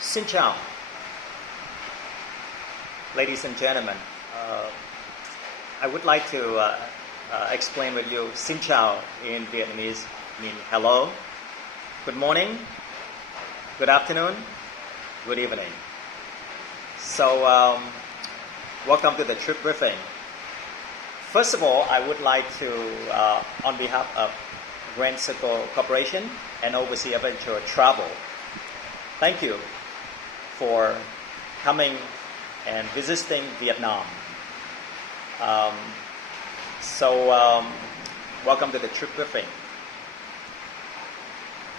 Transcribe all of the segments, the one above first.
Xin chào, ladies and gentlemen. I would like to explain with you Xin chào in Vietnamese mean hello, good morning, good afternoon, good evening. So welcome to the trip briefing. First of all, I would like to, on behalf of Grand Circle Corporation and Overseas Adventure Travel, thank you for coming and visiting Vietnam. Welcome to the trip briefing.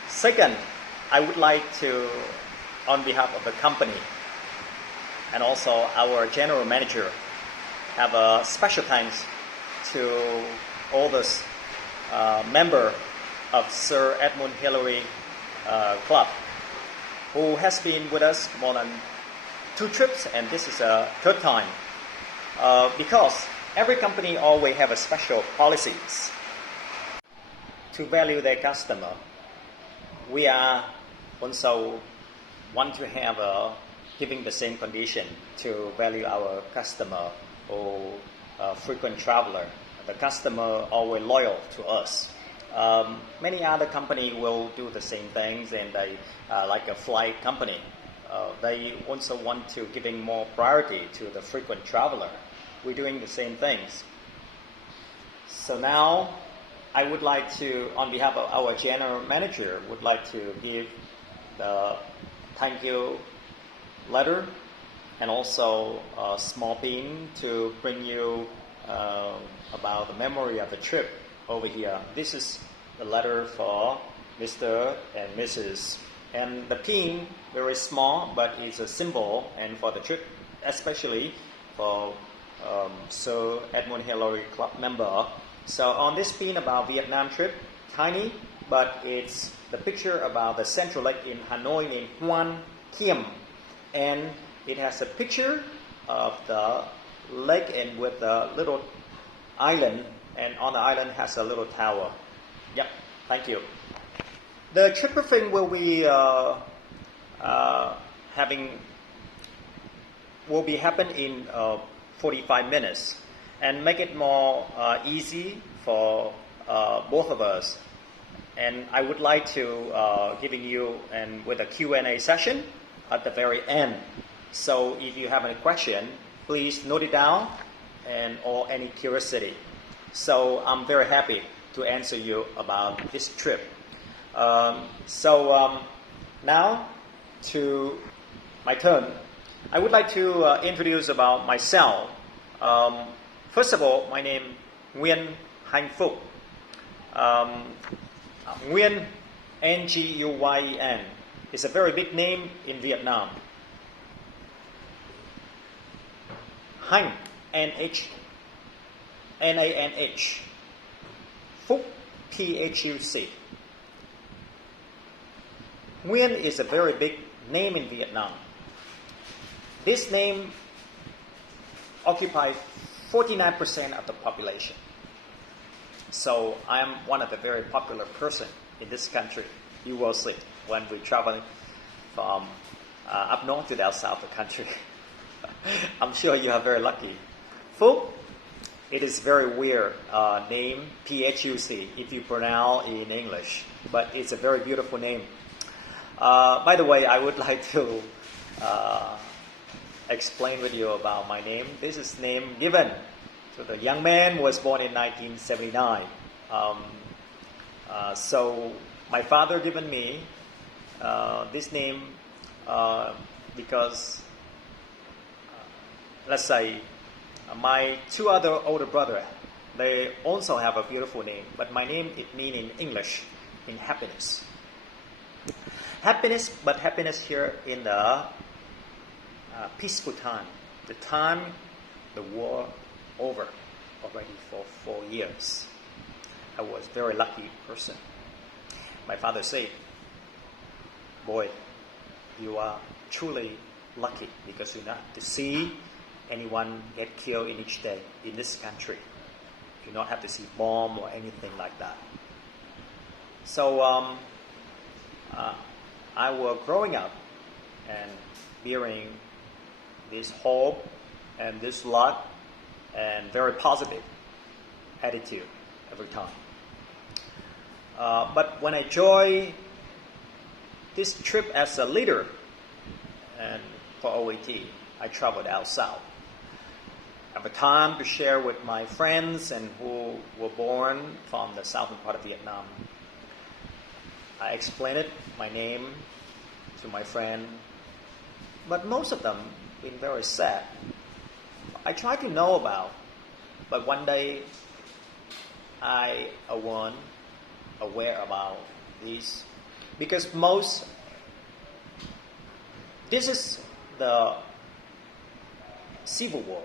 Second, I would like to, on behalf of the company and also our general manager, have a special thanks to all the member of Sir Edmund Hillary Club, who has been with us more than 2 trips, and this is a 3rd time. Because every company always have a special policies to value their customer. We are also want to have giving the same condition to value our customer or frequent traveler. The customer always loyal to us. Many other company will do the same things, and they like a flight company. They also want to giving more priority to the frequent traveler. We're doing the same things. So now, I would like to, on behalf of our general manager, would like to give the thank you letter and also a small pin to bring you about the memory of the trip over here. This is the letter for Mr. and Mrs. And the pin, very small, but it's a symbol, and for the trip, especially for Sir Edmund Hillary Club member. So on this pin about Vietnam trip, tiny, but it's the picture about the Central Lake in Hanoi named Hoan Kiem. And it has a picture of the lake and with a little island, and on the island has a little tower. Yep, thank you. The trip briefing will be happen in 45 minutes, and make it more easy for both of us. And I would like to giving you and with a Q&A session at the very end. So if you have any question, please note it down or any curiosity. So I'm very happy to answer you about this trip. Now to my turn. I would like to introduce about myself. First of all, my name Nguyen Hanh Phuc. Nguyen, Nguyen, is a very big name in Vietnam. Hanh, N-H, N-A-N-H. Phuc, P-H-U-C. Nguyen is a very big name in Vietnam. This name occupies 49% of the population. So I am one of the very popular person in this country. You will see when we travel from up north to down south of the country. I'm sure you are very lucky. Phuc, it is very weird name, P-H-U-C, if you pronounce in English. But it's a very beautiful name. By the way, I would like to explain with you about my name. This is name given to the young man who was born in 1979. So my father given me this name because, let's say, my 2 other older brothers, they also have a beautiful name, but my name, it means in English, in happiness. Happiness, but happiness here in the peaceful time. The time the war over already for 4 years. I was a very lucky person. My father said, boy, you are truly lucky because you not to see anyone get killed in each day in this country. You not have to see bomb or anything like that. So I was growing up and bearing this hope and this luck and very positive attitude every time. But when I joined this trip as a leader and for OAT, I traveled out south. I have a time to share with my friends and who were born from the southern part of Vietnam. I explained my name to my friend, but most of them been very sad. I tried to know about, but one day I wasn't aware about this because this is the Civil War.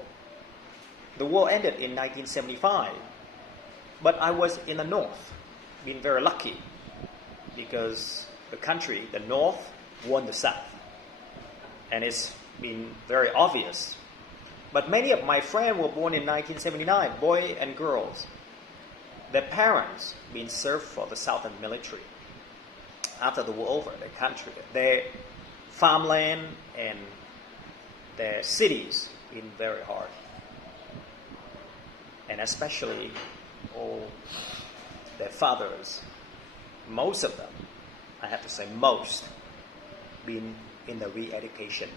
The war ended in 1975, but I was in the north, been very lucky because the country, the north, won the south. And it's been very obvious. But many of my friends were born in 1979, boys and girls. Their parents been served for the Southern military. After the war over, the country, their farmland and their cities been very hard. And especially all their fathers, most of them, I have to say most, been in the re-education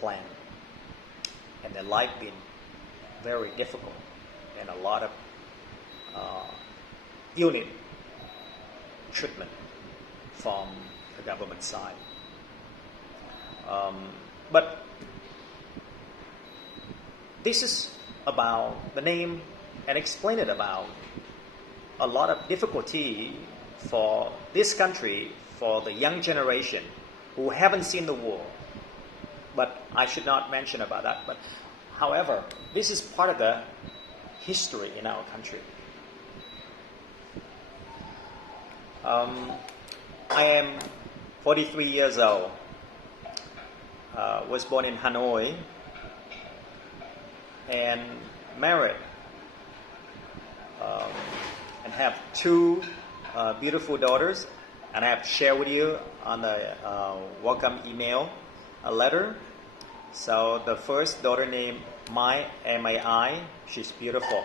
plan. And their life been very difficult and a lot of unit treatment from the government side. But this is about the name and explain it about a lot of difficulty for this country, for the young generation who haven't seen the war. But I should not mention about that. But however, this is part of the history in our country. I am 43 years old. Was born in Hanoi and married and have two beautiful daughters, and I have to share with you on the welcome email a letter. So the first daughter named Mai, M-A-I, she's beautiful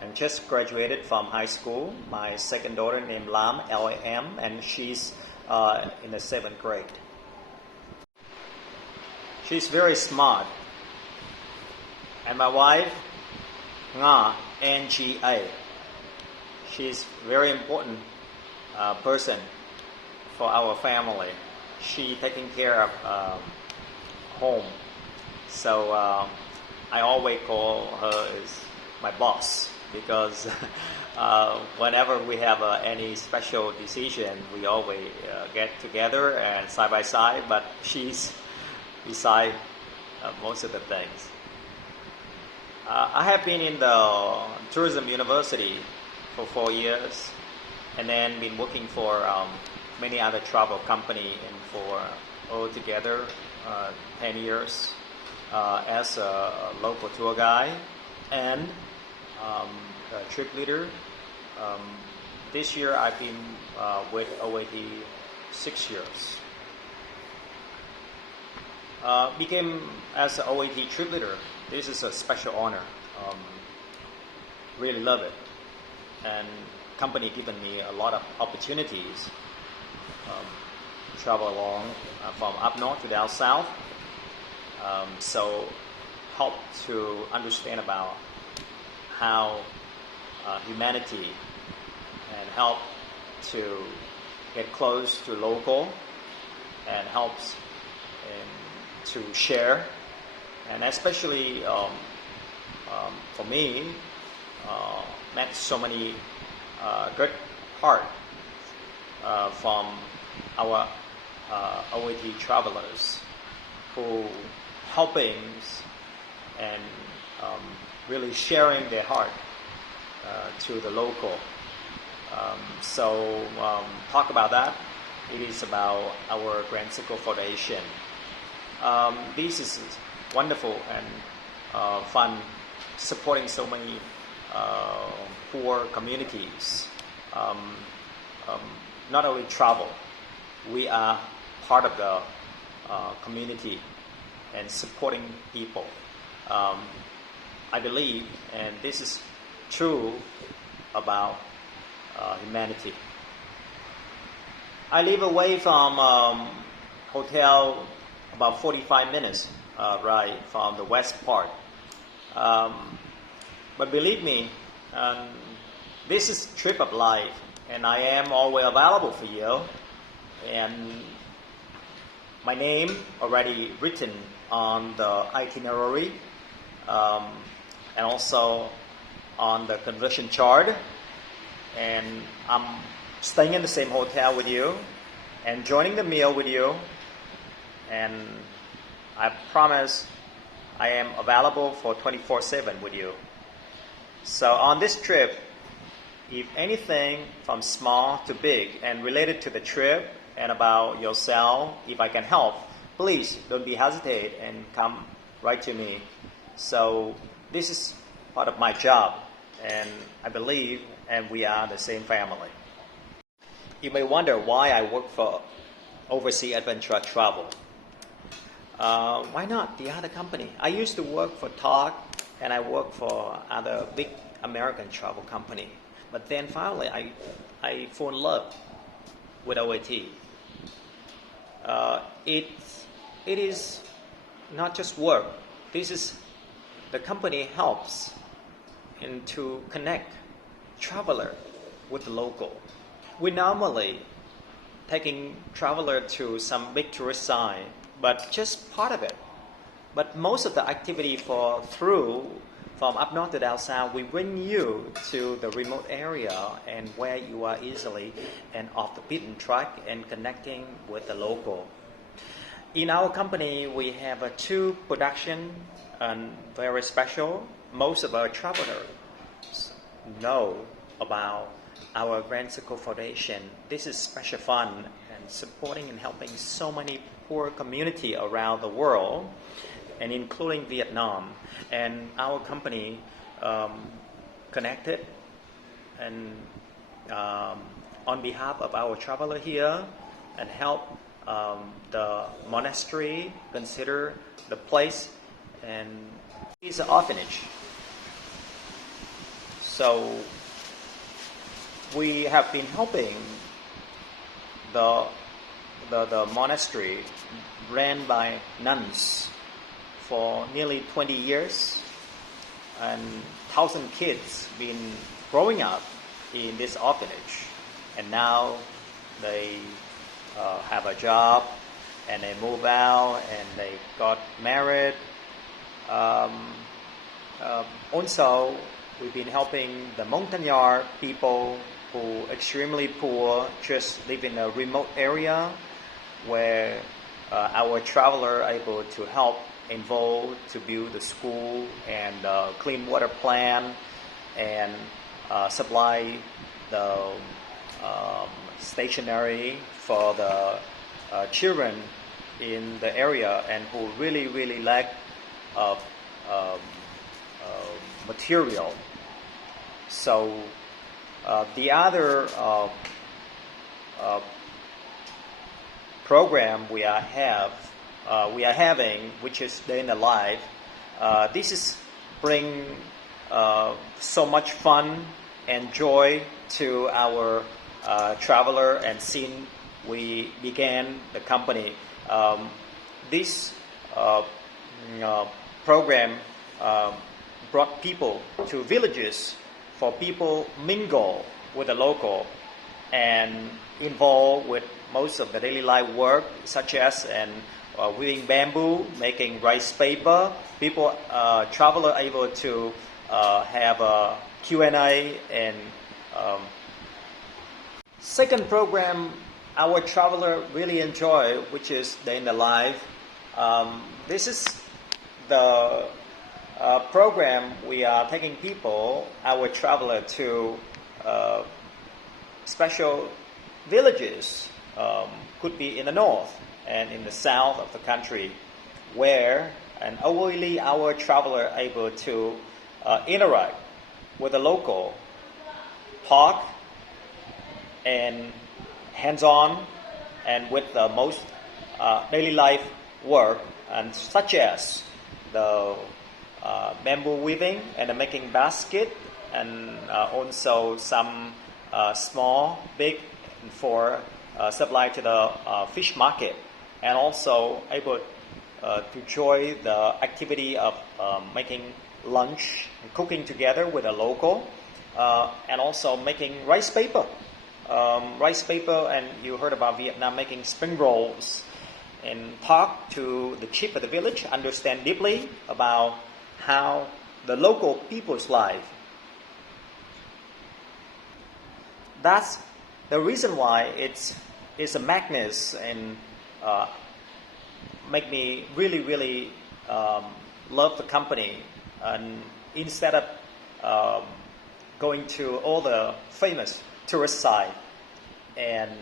and just graduated from high school. My second daughter named Lam, L-A-M, and she's in the 7th grade. She's very smart. And my wife, Nga, N-G-A. She's very important person for our family. She taking care of home. So I always call her as my boss because whenever we have any special decision, we always get together and side by side, but she's beside most of the things. I have been in the tourism university for 4 years and then been working for many other travel company and for altogether 10 years as a local tour guide and a trip leader. This year I've been with OAT 6 years. Became as an OAT trip leader. This is a special honor. Really love it. And company given me a lot of opportunities to travel along from up north to down south. So help to understand about how humanity and help to get close to local and helps to share, and especially for me met so many good heart from our OAT travelers who helping and really sharing their heart to the local. So talk about that. It is about our Grand Circle Foundation. This is wonderful and fun, supporting so many poor communities. Not only travel, we are part of the community and supporting people. I believe, and this is true about humanity. I live away from hotel about 45 minutes ride from the west part. But believe me, this is trip of life, and I am always available for you. And my name already written on the itinerary, and also on the conversion chart. And I'm staying in the same hotel with you and joining the meal with you. And I promise I am available for 24/7 with you. So on this trip, if anything from small to big and related to the trip and about yourself, if I can help, please don't be hesitate and come right to me. So this is part of my job, and I believe, and we are the same family. You may wonder why I work for Overseas Adventure Travel. Why not the other company? I used to work for Talk, and I work for other big American travel company. But then finally, I fall in love with OAT. It is not just work. This is the company helps and to connect traveler with the local. We normally taking traveler to some big tourist site, but just part of it. But most of the activity from up north to down south, we bring you to the remote area and where you are easily and off the beaten track and connecting with the local. In our company, we have two production and very special. Most of our travelers know about our Grand Circle Foundation. This is special fund and supporting and helping so many poor community around the world, and including Vietnam. And our company connected and on behalf of our traveler here and help the monastery consider the place, and it's an orphanage. So we have been helping the monastery ran by nuns for nearly 20 years, and 1,000 kids been growing up in this orphanage, and now they have a job and they move out and they got married. Also, we've been helping the Montagnard people who extremely poor, just live in a remote area, where our traveler are able to help involved to build the school and clean water plant and supply the stationery for the children in the area and who really lack of material. So the other program we are having, which is Day in the Life. This is bring so much fun and joy to our traveler, and since we began the company, this program brought people to villages for people mingle with the local and involved with most of the daily life work, such as weaving bamboo, making rice paper. People, traveler able to have a Q&A. And second program our traveler really enjoy, which is Day in the Life. This is the program we are taking people, our traveler, to special villages, could be in the north and in the south of the country, where and only our traveler able to interact with the local, talk and hands-on, and with the most daily life work, and such as the bamboo weaving and the making basket, and also some small, big for supply to the fish market, and also able to join the activity of making lunch and cooking together with a local, and also making rice paper. Rice paper, and you heard about Vietnam making spring rolls, and talk to the chief of the village, understand deeply about how the local people's life. That's the reason why it's a magnet and make me really love the company. And instead of going to all the famous tourist site and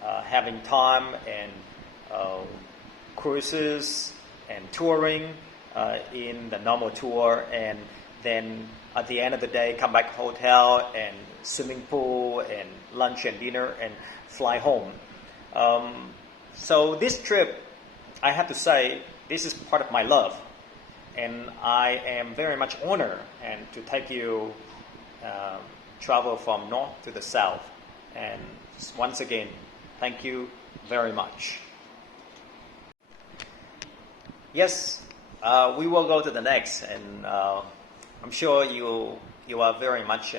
having time and cruises and touring in the normal tour, and then at the end of the day come back hotel and swimming pool and lunch and dinner and fly home. So this trip, I have to say, this is part of my love, and I am very much honored and to take you travel from north to the south. And once again, thank you very much. Yes, we will go to the next, and I'm sure you are very much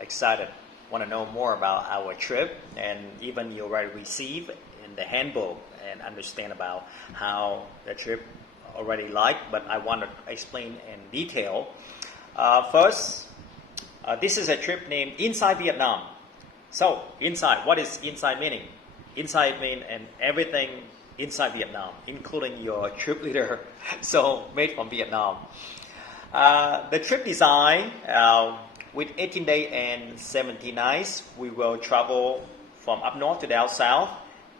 excited, want to know more about our trip, and even you already receive in the handbook and understand about how the trip already like, but I want to explain in detail. First, this is a trip named Inside Vietnam. So, inside, what is inside meaning? Inside means and everything inside Vietnam, including your trip leader, so made from Vietnam. The trip design, with 18 days and 17 nights, we will travel from up north to down south,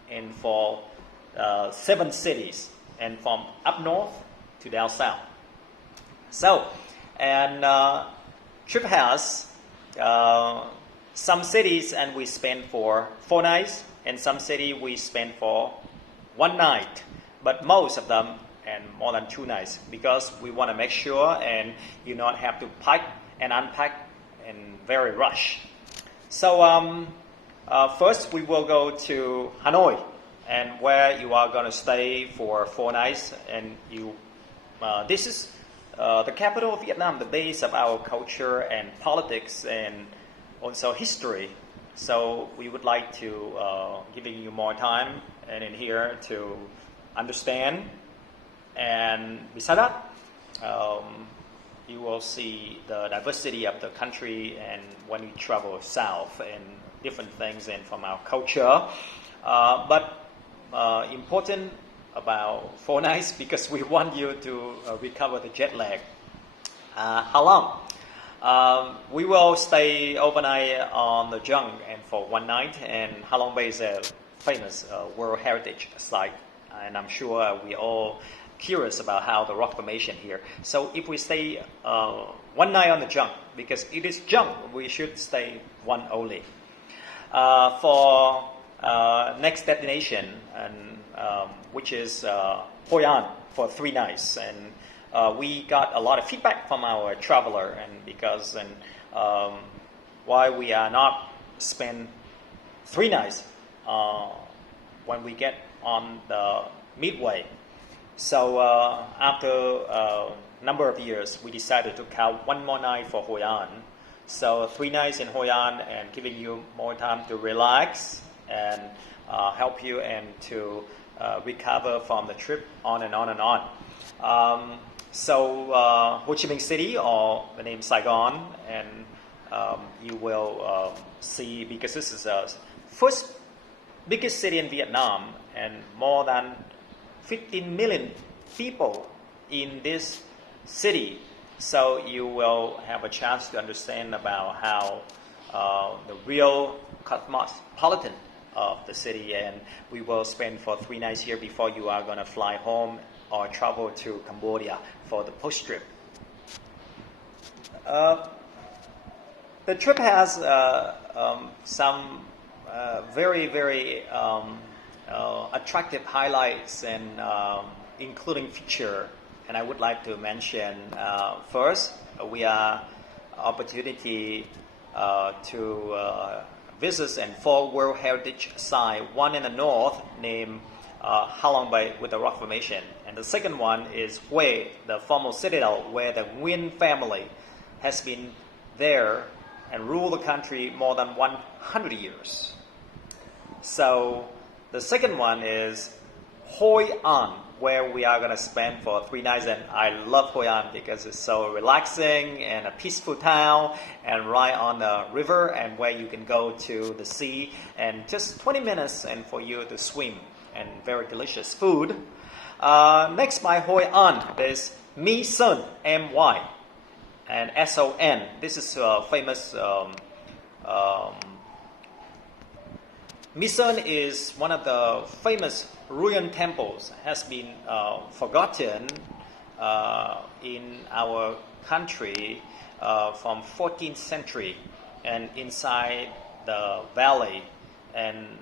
and for 7 cities, and from up north to down south. So, and trip has some cities, and we spend for 4 nights, and some city we spend for 1 night, but most of them and more than 2 nights, because we want to make sure and you not have to pack and unpack and very rush. So first we will go to Hanoi, and where you are going to stay for 4 nights, and you this is the capital of Vietnam, the base of our culture and politics and also history. So we would like to giving you more time and in here to understand. And beside that, you will see the diversity of the country, and when you travel south and different things and from our culture. But important about 4 nights, because we want you to recover the jet lag. How long? We will stay overnight on the Jung and for 1 night, and Ha Long Bay is a famous World Heritage site, and I'm sure we all curious about how the rock formation here. So if we stay 1 night on the Jung, because it is Jung, we should stay 1 only. For next destination, and which is Hoi An for 3 nights, and we got a lot of feedback from our traveler, and because why we are not spend 3 nights when we get on the midway. So after a number of years, we decided to count 1 more night for Hoi An. So 3 nights in Hoi An, and giving you more time to relax and help you and to recover from the trip on and on and on. So Ho Chi Minh City, or the name Saigon, and you will see, because this is the first biggest city in Vietnam, and more than 15 million people in this city. So you will have a chance to understand about how the real cosmopolitan of the city, and we will spend for 3 nights here before you are going to fly home or travel to Cambodia for the post trip. The trip has some very attractive highlights and including feature. And I would like to mention first, we are opportunity to visit and 4 World Heritage Sites. One in the north named Halong Bay with the rock formation, and the second one is Hue, the former citadel where the Nguyen family has been there and ruled the country more than 100 years. So the second one is Hoi An, where we are going to spend for 3 nights, and I love Hoi An because it's so relaxing and a peaceful town and right on the river, and where you can go to the sea and just 20 minutes and for you to swim and very delicious food. Next by Hoi An is Mi Son, M-Y, and S-O-N. This is famous. Mi Son is one of the famous ruined temples, has been forgotten in our country from 14th century, and inside the valley, and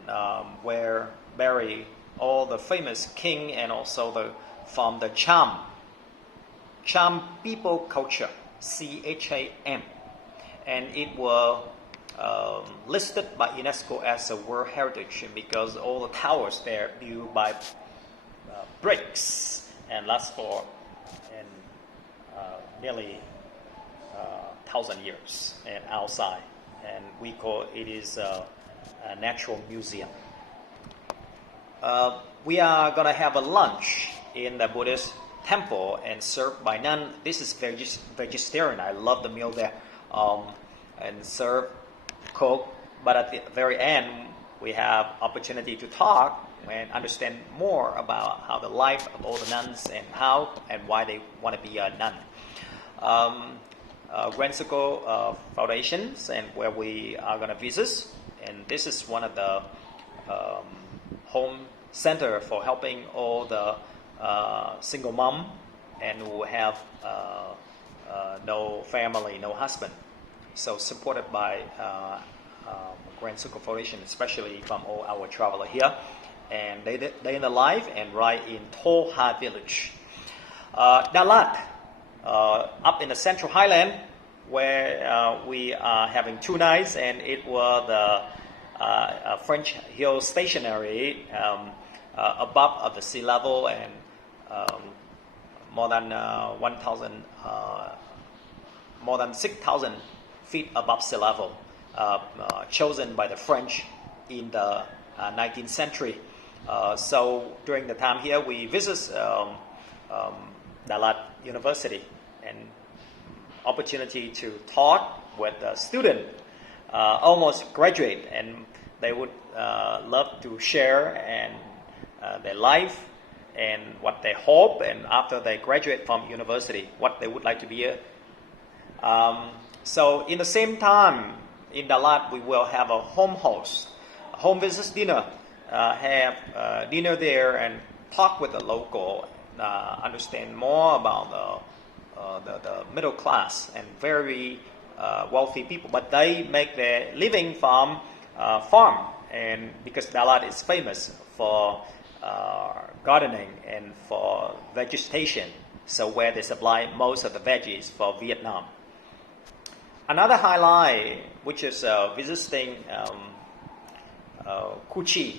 where buried all the famous king and also from the Cham people culture, C-H-A-M, and it was listed by UNESCO as a World Heritage because all the towers there built by bricks and last for nearly 1,000 years and outside, and we call it is a natural museum. We are going to have a lunch in the Buddhist temple and served by nun. This is vegetarian. I love the meal there, and serve cook. But at the very end, we have opportunity to talk and understand more about how the life of all the nuns and how and why they want to be a nun. Grand Circle Foundations, and where we are going to visit, and this is one of the home center for helping all the single mom and who have no family, no husband. So supported by Grand Circle Foundation, especially from all our travelers here, and they in the life and right in To Ha village. Dalat, up in the Central Highland, where we are having 2 nights, and it was the French Hill Stationary above of the sea level, and more than 6,000 feet above sea level, chosen by the French in the 19th century. So during the time here, we visit Dalat University, and opportunity to talk with a student, almost graduate, and they would love to share and their life and what they hope, and after they graduate from university, what they would like to be. So in the same time, in Dalat, we will have a home host, a home visit dinner, have dinner there and talk with the local, understand more about the middle class and very wealthy people, but they make their living from farm, and because Dalat is famous for gardening and for vegetation, so where they supply most of the veggies for Vietnam. Another highlight, which is visiting Cu Chi.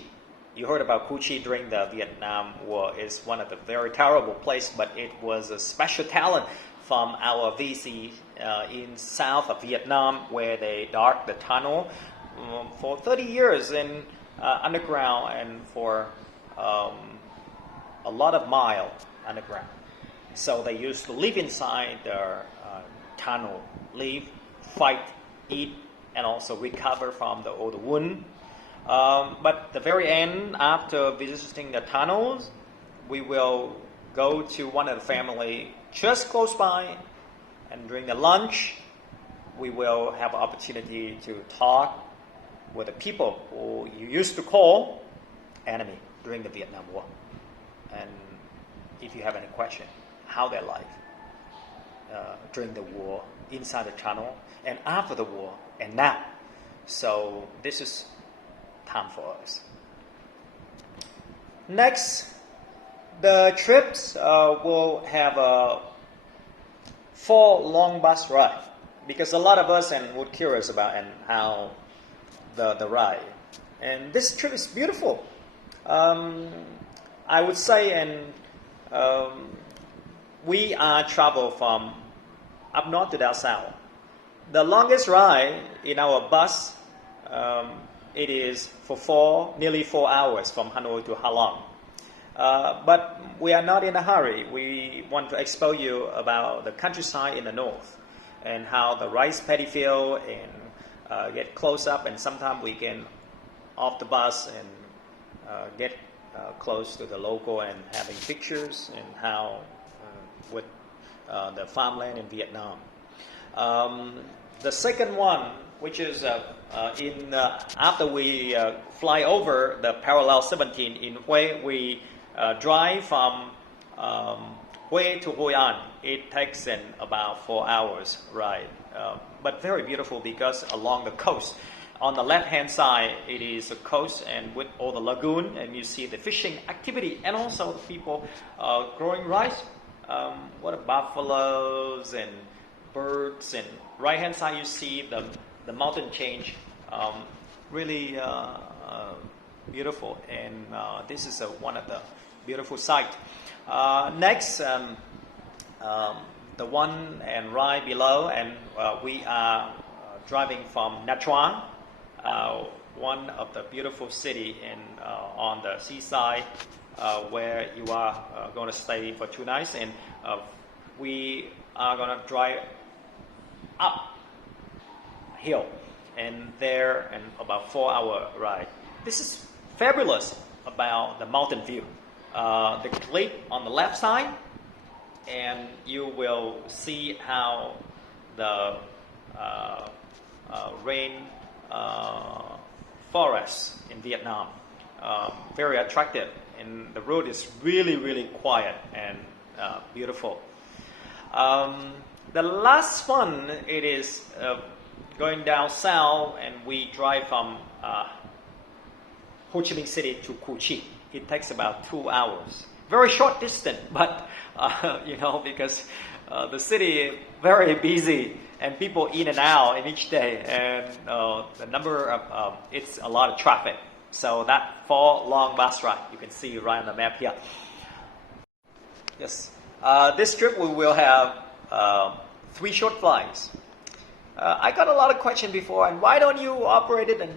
You heard about Cu Chi during the Vietnam War. Is one of the very terrible place, but it was a special talent from our VC in south of Vietnam, where they dug the tunnel for 30 years in underground, and for a lot of mile underground. So they used to live inside the tunnel, live, fight, eat, and also recover from all the wound. But the very end, after visiting the tunnels, we will go to one of the family just close by, and during the lunch, we will have an opportunity to talk with the people who you used to call enemy during the Vietnam War. And if you have any question, how their life during the war, inside the tunnel, and after the war, and now. So this is time for us. Next, the trips will have a 4 long bus ride because a lot of us and would curious about and how the ride. And this trip is beautiful. I would say, and we are travel from up north to down south. The longest ride in our bus, it is for nearly 4 hours from Hanoi to Ha Long. But we are not in a hurry. We want to expose you about the countryside in the north and how the rice paddy field and get close up, and sometimes we can off the bus and get close to the local and having pictures and how with the farmland in Vietnam. The second one, which is after we fly over the parallel 17 in Hue, we drive from Hue to Hoi An. It takes about 4 hours ride, but very beautiful because along the coast. On the left-hand side, it is a coast and with all the lagoon, and you see the fishing activity and also the people growing rice. What are buffaloes and birds, and right-hand side you see the mountain change, really beautiful, and this is one of the beautiful sight. Next, the one and right below, and we are driving from Nha Trang, one of the beautiful city on the seaside, where you are going to stay for 2 nights, and we are going to drive up hill, and there and about 4-hour ride. This is fabulous about the mountain view. The cliff on the left side, and you will see how the rain forest in Vietnam, very attractive, and the road is really, really quiet and beautiful. The last one, it is going down south, and we drive from Ho Chi Minh City to Cu Chi. It takes about 2 hours. Very short distance, but because the city is very busy and people in and out in each day, and the number of it's a lot of traffic. So that 4 long bus ride you can see right on the map here. Yes, this trip we will have 3 short flights. I got a lot of questions before, and why don't you operate it and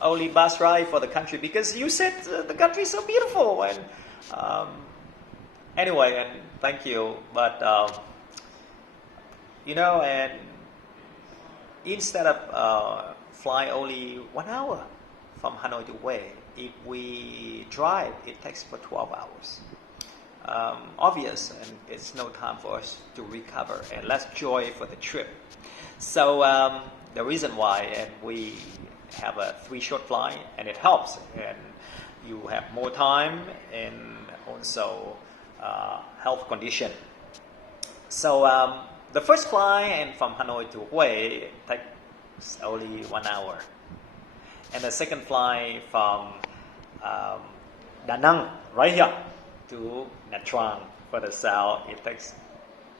only bus ride for the country? Because you said the country is so beautiful, and anyway, and thank you, but and instead of fly only 1 hour from Hanoi to Hue, if we drive, it takes for 12 hours. Obvious, and it's no time for us to recover and less joy for the trip. So the reason why, and we have a 3 short flight, and it helps, and you have more time and also health condition. So the first flight and from Hanoi to Hue takes only 1 hour, and the second flight from Da Nang right here to Nha Trang for the south, it takes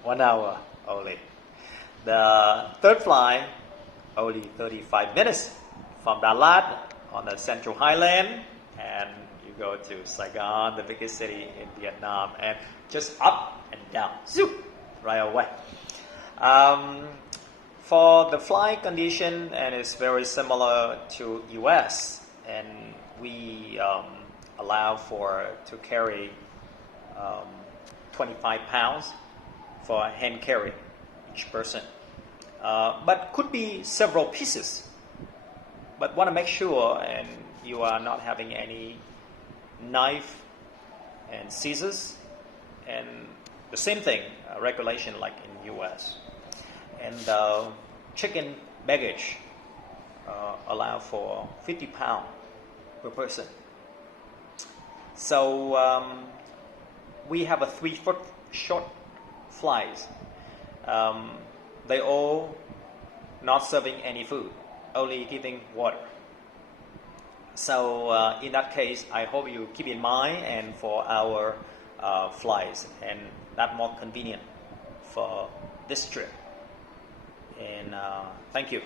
1 hour only. The third flight only 35 minutes from Đà Lạt on the Central Highland, and you go to Saigon, the biggest city in Vietnam, and just up and down, zoop, right away. For the flight condition, and it's very similar to US, and we allow to carry 25 pounds for hand carry each person, but could be several pieces. But want to make sure and you are not having any knife and scissors, and the same thing, regulation like in US. And chicken baggage allow for 50 pounds per person. So we have a 3 short flights. They all not serving any food, only giving water. So in that case, I hope you keep in mind and for our flights, and that more convenient for this trip. And thank you.